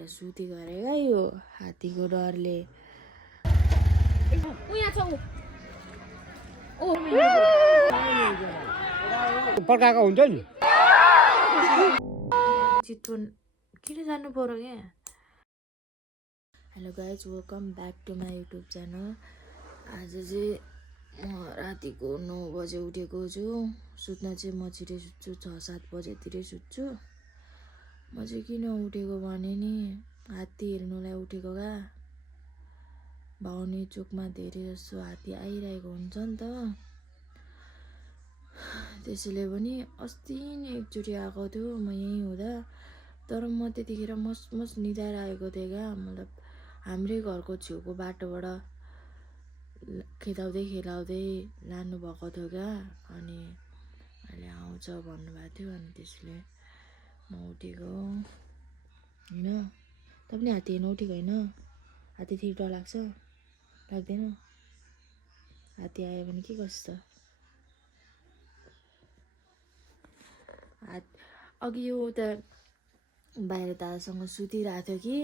आएर सुती गरेका यो हात्तीको डरले। पकाएको हुन्छ नि चितवन किन जानु पर्यो क्या। Hello guys, welcome back to my YouTube channel. आज चाहिँ म रातिको 9 बजे उठेको छु। सुत्न चाहिँ म छिटै सुत्छु, 6-7 बजेतिरै सुत्छु। म चाहिँ किन उठेको भने नि हात्ती हेर्नुलाई उठेको क्या। भाउने चोकमा धेरै जस्तो हात्ती आइरहेको हुन्छ नि त, त्यसैले पनि अस्ति नै एकचोटि आएको थियो म यहीँ हुँदा। तर म त्यतिखेर मस निदाएर आएको थिएँ क्या। मतलब हाम्रै घरको छेउको बाटोबाट खेलाउँदै लानुभएको थियो क्या। अनि अहिले आउँछ भन्नुभएको थियो, अनि त्यसले म उठेको होइन। तपाईँ पनि हात्ती हेर्नु उठेको होइन? हात्ती देख्दा डर लाग्छ? लाग्दैन? हात्ती आयो भने के गर्छ त? अघि यो उता बाहिर दादासँग सुतिरहेको थियो कि,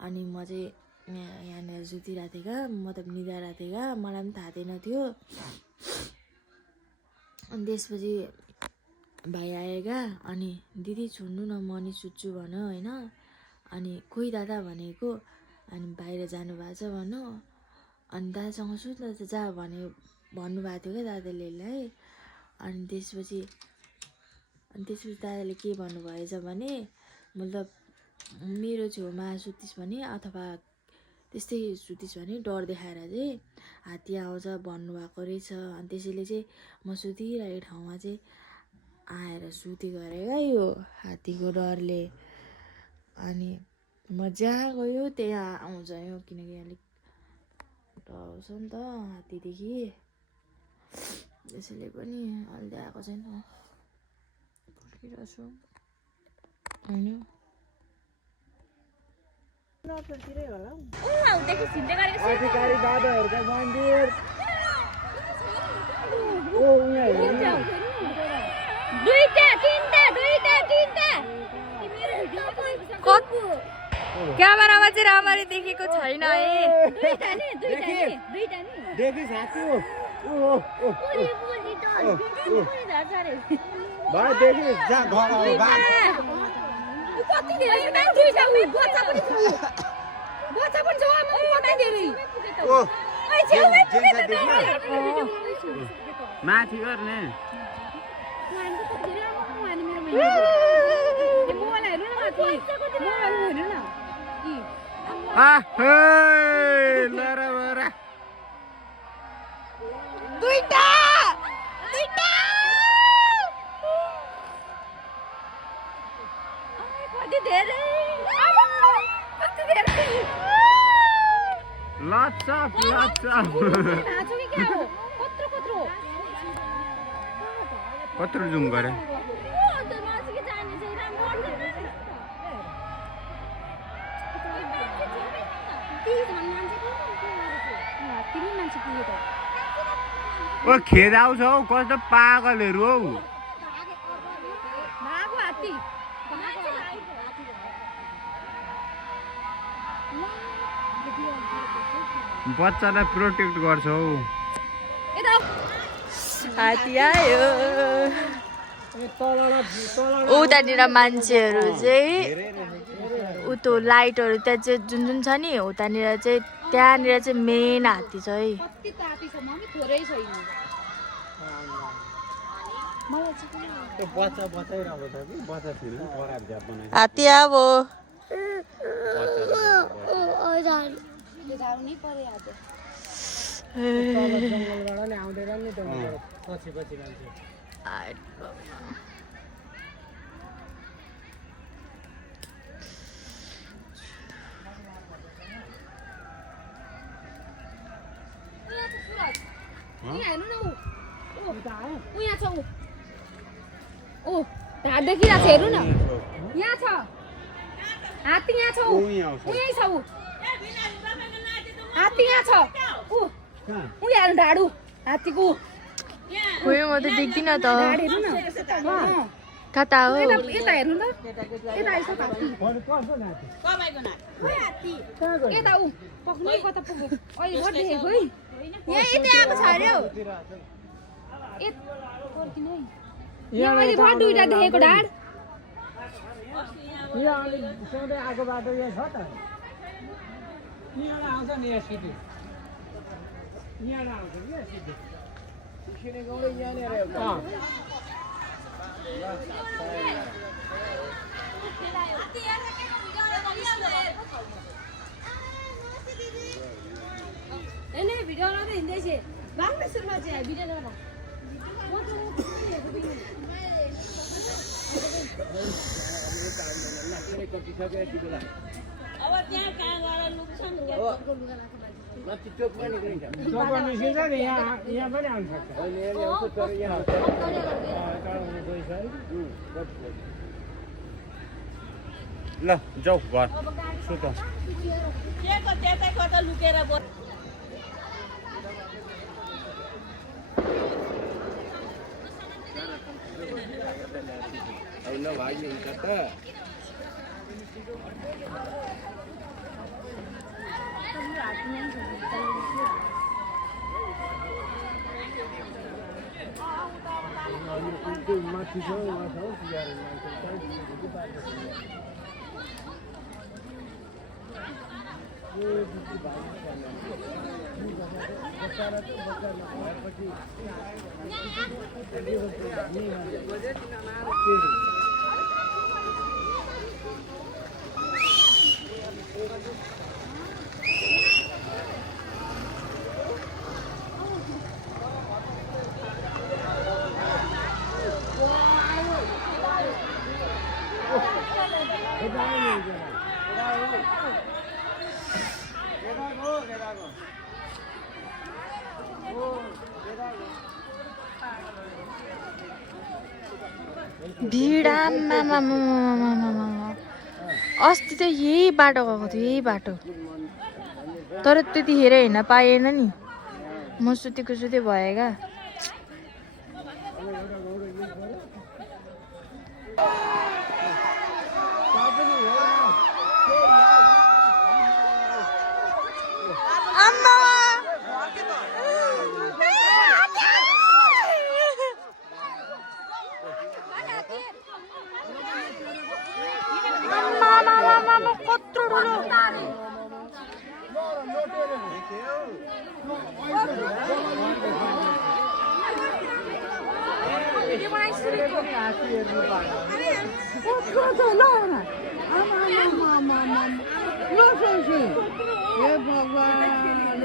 अनि म चाहिँ यहाँनिर सुतिरहेको थिएँ क्या। मतलब निदाइरहेको थिएँ क्या, मलाई पनि थाहा थिएन थियो। अनि त्यसपछि भाइ आयो क्या। अनि दिदी छोड्नु न, म नि सुत्छु भन्यो होइन। अनि खोइ दादा भनेको, अनि बाहिर जानुभएको छ भन्यो। अनि दादासँग सुत्न त जा भन्नुभएको थियो क्या दादाले यसलाई। अनि त्यसपछि दादाले के भन्नुभएछ भने, मतलब मेरो छेउमा सुतिस् भने अथवा त्यस्तै सुतिस् भने डर देखाएर चाहिँ हात्ती आउँछ भन्नुभएको रहेछ। अनि त्यसैले चाहिँ म सुतिरहेको ठाउँमा चाहिँ आएर सुती गरेँ क्या यो हात्तीको डरले। अनि म जहाँ गयो त्यहाँ आउँछ यो, किनकि अलिक डराउँछ नि त हात्तीदेखि। त्यसैले पनि अहिले आएको छैन, पर्खिरहेको छु होइन। अधिकारी दादाहरूको मन्दिर क्यामेरामा चाहिँ राम्ररी देखेको छैन है। माथि गर्ने दुईटा कत्रो जुम गरे ओ खेदाउँछ हौ, कस्तो पागलहरू हौ। बच्चालाई प्रोटेक्ट गर्छ हौ। हात्ती आयो। उतानिर मान्छेहरू चाहिँ उतो लाइटहरू त्यहाँ चाहिँ जुन छ नि, उतानिर चाहिँ त्यहाँनिर चाहिँ मेन हात्ती छ है। हात्ती अब ढाड देखिरहेको छ, हेर्नु न, यहाँ छ हात्ती, यहाँ छ, यहीँ छ हात्ती, यहाँ छ हेर्नु ढाडु हात्तीको। खोइ म त देख्दिनँ त। ढाड हेर्नु न, कता हो यता हेर्नु त यता आइस हात्ती यता ऊ पक्नु कता पुग्यो अहिले भर देखेको है यहाँ यतै आएको छ अरे हौ यहाँ मैले भर दुईटा देखेको ढाड यहाँ अलिक सधैँ आएको बाटो यहाँ छ त यहाँ आउँछ नि यहाँ सिधै यहाँ आउँछ नि यहाँ सिधै भिडियो बनाउँदै हिँड्दैछ बाङ्ला सुरुमा चाहिँ भिडियो नबना अब त्यहाँ कहाँ गएर लुक्छन् चोक निस्किन्छ नि यहाँ पनि आउनु ल जाऊ घर सुत केको त्यतै कता लुकेर बस माथि छ भिड अस्ति त यही बाटो गएको थियो यही बाटो तर त्यतिखेर हिँड्न पाएन नि म सुतेको सुते भएगा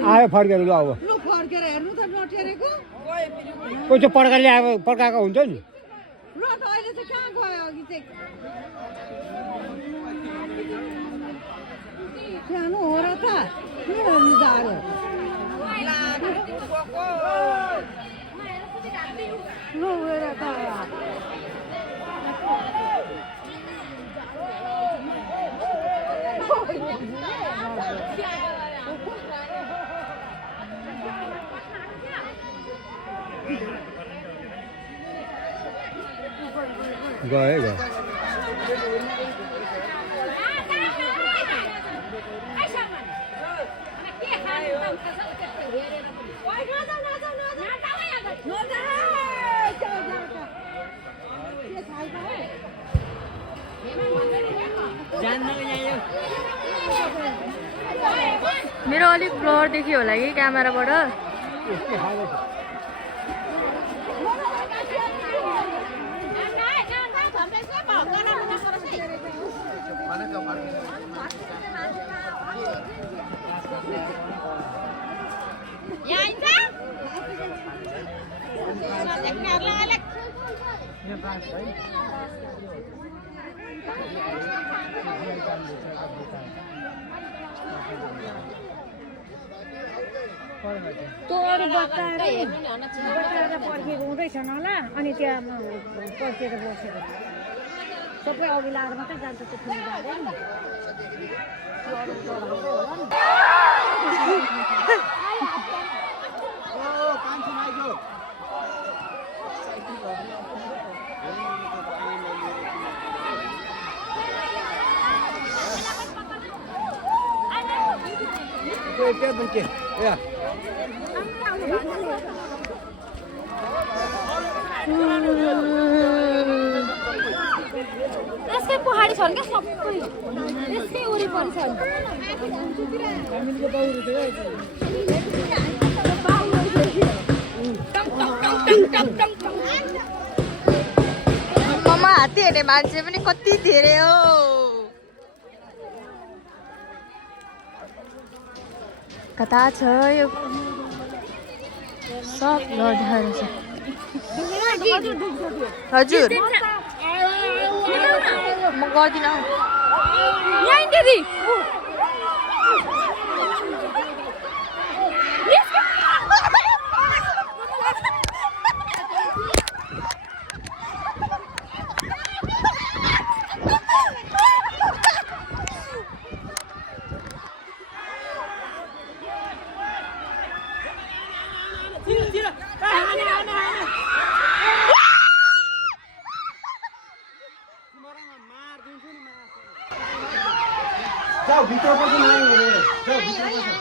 आयो फर्केर ल अब फर्केर हेर्नु त नटेरेको कोही चाहिँ पड्काएको हुन्छ नि ल त अहिले चाहिँ कहाँ गयो अघि चाहिँ सानो हो र त के हेर्नु जायो ल हेर त गयो गयो मेरो अलिक ब्लर देखियो होला कि क्यामेराबाट त्यो अरू बच्चाएर पर्खेको हुँदैछन् होला अनि त्यहाँ पर्खेर बसेको सबै अघि लाएर मात्रै जान्छ त्यो फुल जाँदैन यसकै पहाडी छन् क्या सबै यसकै वरिपरि छन् ममा हात्ती हेर्ने मान्छे पनि कति धेरै हो कता छ यो सब लड्दाखेरि छ हजुर म गर्दिनँ यहीँ दिदी जाऊ भित्र पछि जाऊ भित्र पछि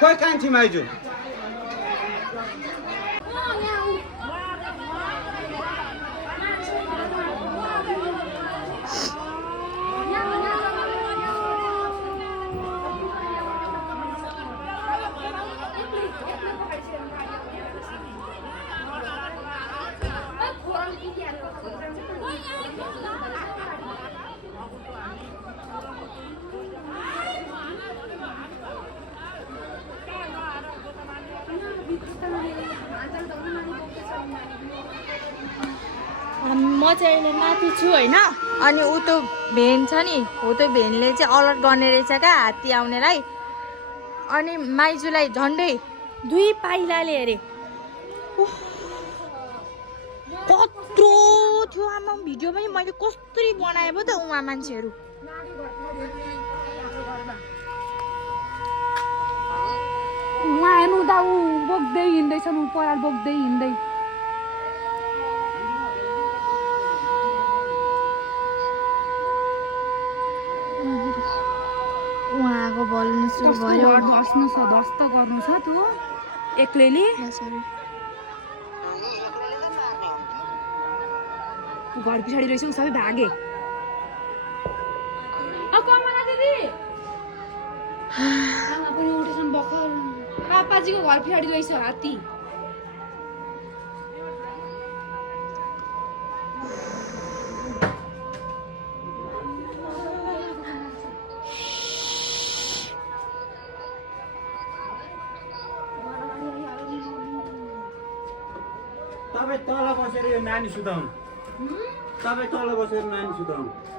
खोइ कान्छी माइजू म चाहिँ अहिले माथि छु होइन अनि ऊ त्यो भेन छ नि हो त्यो भेनले चाहिँ अलर्ट गर्ने रहेछ क्या हात्ती आउनेलाई अनि माइजूलाई झन्डै 2 पाइलाले अरे कत्रो थियो आमा भिडियो पनि मैले कसरी बनाए पो त उहाँ मान्छेहरू उहाँ हेर्नु त ऊ बोक्दै हिँड्दैछन् ऊ पराल बोक्दै हिँड्दै उहाँको बोल्नु सुरु कस्तो भयो घर धस्नु छ ध्वस्त गर्नु छ त्यो एक्लैले सरी घर पछाडि रहेछ ऊ सबै भागे कमला दिदी आमा पनि उठेछन् भर्खर पापाजीको घर पछाडि रहेछ हात्ती तपाईँ तल बसेर यो नानी सुताउनु तपाईँ तल बसेर नानी सुताउनु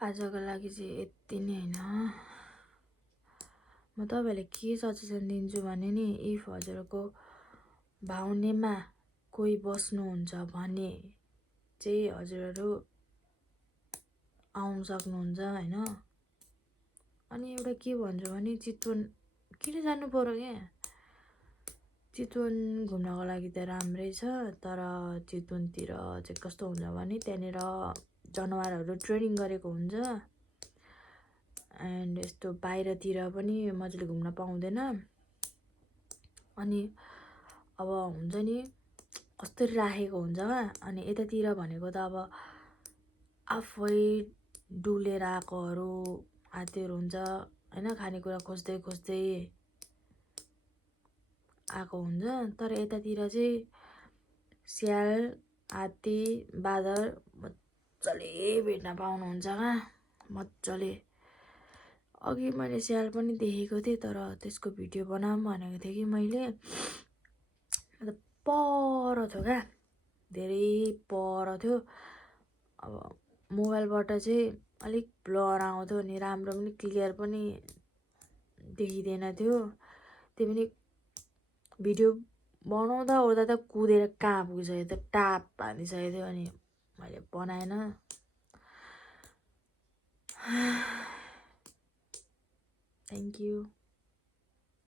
आजको लागि चाहिँ यति नै होइन म तपाईँहरूलाई के सजेसन दिन्छु भने नि इफ हजुरको भाउनेमा कोही बस्नुहुन्छ भने चाहिँ हजुरहरू आउन सक्नुहुन्छ होइन अनि एउटा के भन्छु भने चितवन किन जानु पर्यो क्या चितवन घुम्नको लागि त राम्रै छ तर चितवनतिर चाहिँ कस्तो हुन्छ भने त्यहाँनिर जनावरहरू ट्रेनिङ गरेको हुन्छ एन्ड यस्तो बाहिरतिर पनि मजाले घुम्न पाउँदैन अनि अब हुन्छ नि कसरी राखेको हुन्छ अनि यतातिर भनेको त अब आफै डुलेर आएकोहरू हात्तीहरू हुन्छ होइन खानेकुरा खोज्दै खोज्दै आएको हुन्छ तर यतातिर चाहिँ स्याल हात्ती बाँदर मजाले भेट्न पाउनुहुन्छ कहाँ मजाले अघि मैले स्याल पनि देखेको थिएँ तर त्यसको भिडियो बनाऊँ भनेको थिएँ कि मैले पर थियो क्या धेरै पर थियो अब मोबाइलबाट चाहिँ अलिक ब्लर आउँथ्यो अनि राम्रो पनि क्लियर पनि देखिँदैन थियो त्यो पनि भिडियो बनाउँदा ओर्दा त कुदेर कहाँ पुगिसकेको थियो टाप हानिसकेको थियो अनि मैले बनाएन थ्याङ्क यू